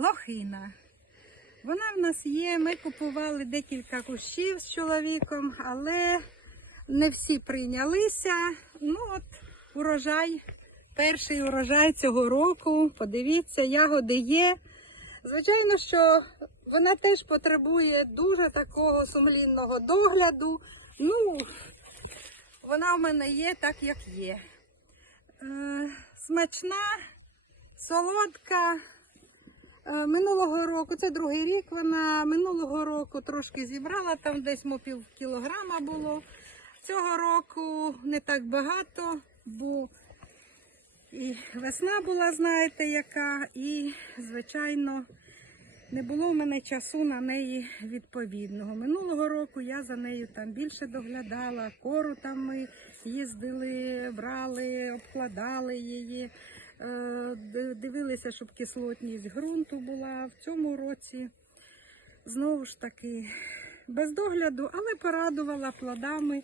лохина. Вона в нас є. Ми купували декілька кущів з чоловіком, але не всі прийнялися. Ну от урожай, перший урожай цього року. Подивіться, ягоди є. Звичайно, що вона теж потребує дуже такого сумлінного догляду. Ну, вона в мене є так, як є. Е, смачна, солодка. Минулого року, це другий рік вона минулого року трошки зібрала, там десь пів кілограма було. Цього року не так багато, бо і весна була, знаєте, яка, і, звичайно, не було в мене часу на неї відповідного. Минулого року я за нею там більше доглядала, кору там ми їздили, брали, обкладали її, дивилися, щоб кислотність ґрунту була. В цьому році знову ж таки без догляду, але порадувала плодами.